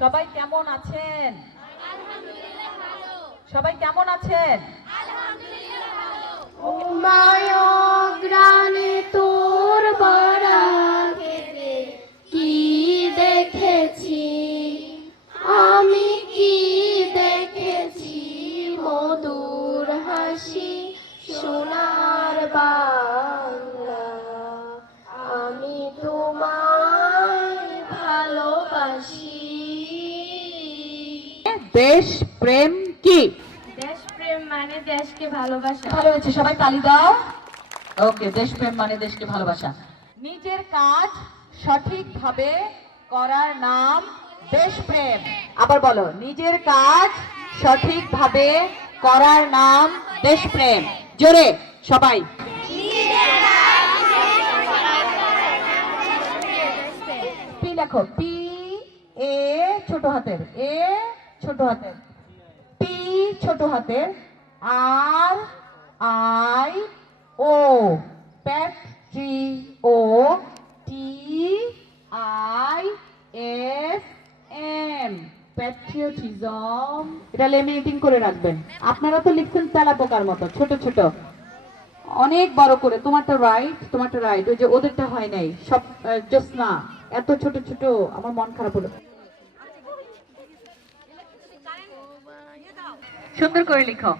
সবাই কেমন আছেন? সবাই কেমন আছেন? গ্রানে তোর বারাতে কি দেখেছি আমি, কি দেখেছি মধুর হাসি সোনার বাংলা। আমি তোমায় ভালোবাসি। দেশ প্রেম কি? দেশপ্রেম মানে দেশকে ভালোবাসা। ভালো হয়েছে, সবাই তালি দাও। ওকে, দেশপ্রেম মানে দেশকে ভালোবাসা। নিজের কাজ সঠিকভাবে করার নাম দেশপ্রেম। আবার বলো, নিজের কাজ সঠিকভাবে করার নাম দেশপ্রেম। জোরে সবাই। পি লেখো, পি এ ছোট হাতের, এ ছোট হাতের, পি ছোট হাতের, R I O, patri O, T I S M, patriotism. এটা লেমিনেটিং করে রাখবেন। আপনারা তো লিখছেন তেলা পোকার মতো ছোট ছোট, অনেক বড় করে। তোমারটা রাইট, তোমারটা রাইট, ওই যে ওদেরটা হয় নাই সব। জোসনা এত ছোট ছোট, আমার মন খারাপ হলো। সুন্দর করে লিখো।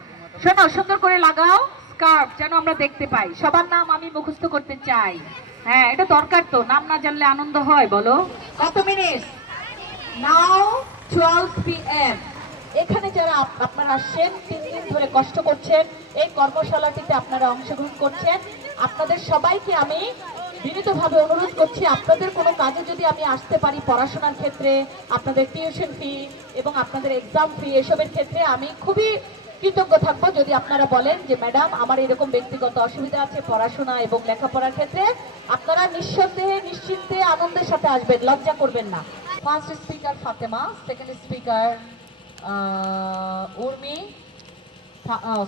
শোনো, সুন্দর করে লাগাও স্কার্ফ, যেন আমরা দেখতে পাই। সবার নাম আমি মুখস্থ করতে চাই। হ্যাঁ, এটা দরকার তো, নাম না জানলে আনন্দ হয় বলো? কত মিনিট? নাও 12 PM। এখানে যারা আপনারা আসছেন, 3 দিন ধরে কষ্ট করছেন, এই কর্মশালাটিতে আপনারা অংশগ্রহণ করছেন, আপনাদের সবাইকে আমি বিনীতভাবে অনুরোধ করছি, আপনাদের কোনো কাজে যদি আমি আসতে পারি, পড়াশোনার ক্ষেত্রে, আপনাদের টিউশন ফি এবং আপনাদের এক্সাম ফি এসবের ক্ষেত্রে আমি খুবই কৃতজ্ঞ থাকবো যদি আপনারা বলেন যে ম্যাডাম আমার এরকম ব্যক্তিগত অসুবিধা আছে পড়াশোনা এবং লেখাপড়ার ক্ষেত্রে। আপনারা নিঃসন্দেহে নিশ্চিন্তে আনন্দের সাথে আসবেন, লজ্জা করবেন না। First speaker Fatema, second speaker Urmi,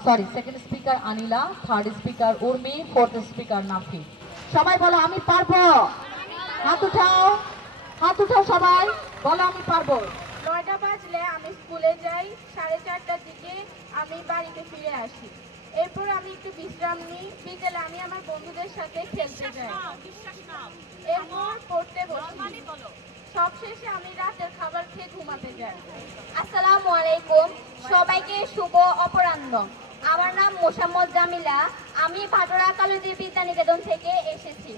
sorry, second speaker Anila, third speaker Urmi, fourth speaker Nafi. সবাই বলো আমি পারবো। হাত উঠাও, হাত উঠাও সবাই, বলো আমি পারবো। 9টা বাজলে আমি স্কুলে যাই, 4:30টার দিকে আমি বাড়িতে ফিরে আসি। এরপর আমি একটু বিশ্রাম নিই, বিকেলে আমি আমার বন্ধুদের সাথে খেলতে যাই, এরপর পড়তে বসি। সবশেষে আমি রাতের খাবার খেয়ে ঘুমাতে যাই। আসসালামু আলাইকুম, সবাইকে শুভ অপরাহ্ন। আমার নাম মোসাম্মদ জামিলা, আমি ভাটোরা কালুজি বিদ্যানিকেতন থেকে এসেছি।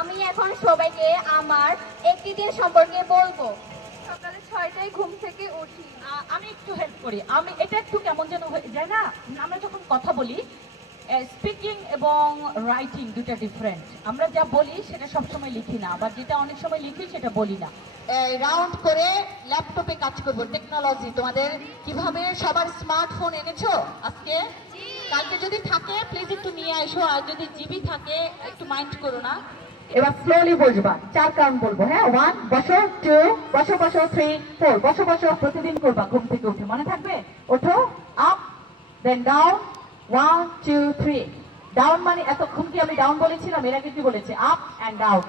আমি এখন সবাইকে আমার একটি দিন সম্পর্কে বলবো। সকালে 6টায় ঘুম থেকে উঠি। আমি একটু হেল্প করি। আমি এটা একটু কেমন যেন হয়ে যায় না, আমরা যখন কথা বলি, স্পিকিং এবং রাইটিং দুটো ডিফারেন্ট। আমরা যা বলি সেটা সবসময় লিখি না, আবার যেটা অনেক সময় লিখি সেটা বলি না। রাউন্ড করে ল্যাপটপে কাজ করবো, টেকনোলজি। তোমাদের কিভাবে, সবার স্মার্টফোন এনেছো আজকে? কালকে যদি থাকে প্লিজ একটু নিয়ে আসো, আর যদি জিবি থাকে একটু মাইন্ড করো না। এবার স্লোলি বসবা, 4 কাউন্ট বলবো। হ্যাঁ, 1 বসো, 2 বসো বসো, 3 4 বসো বসো। প্রতিদিন করবা ঘুম থেকে উঠে, মনে থাকবে? ওঠো, আপ দেন ডাউন, 1 2 3। ডাউন মানে এতক্ষণ কি আমি ডাউন বলেছিলাম? এর আগে কি বলেছি? Up and down.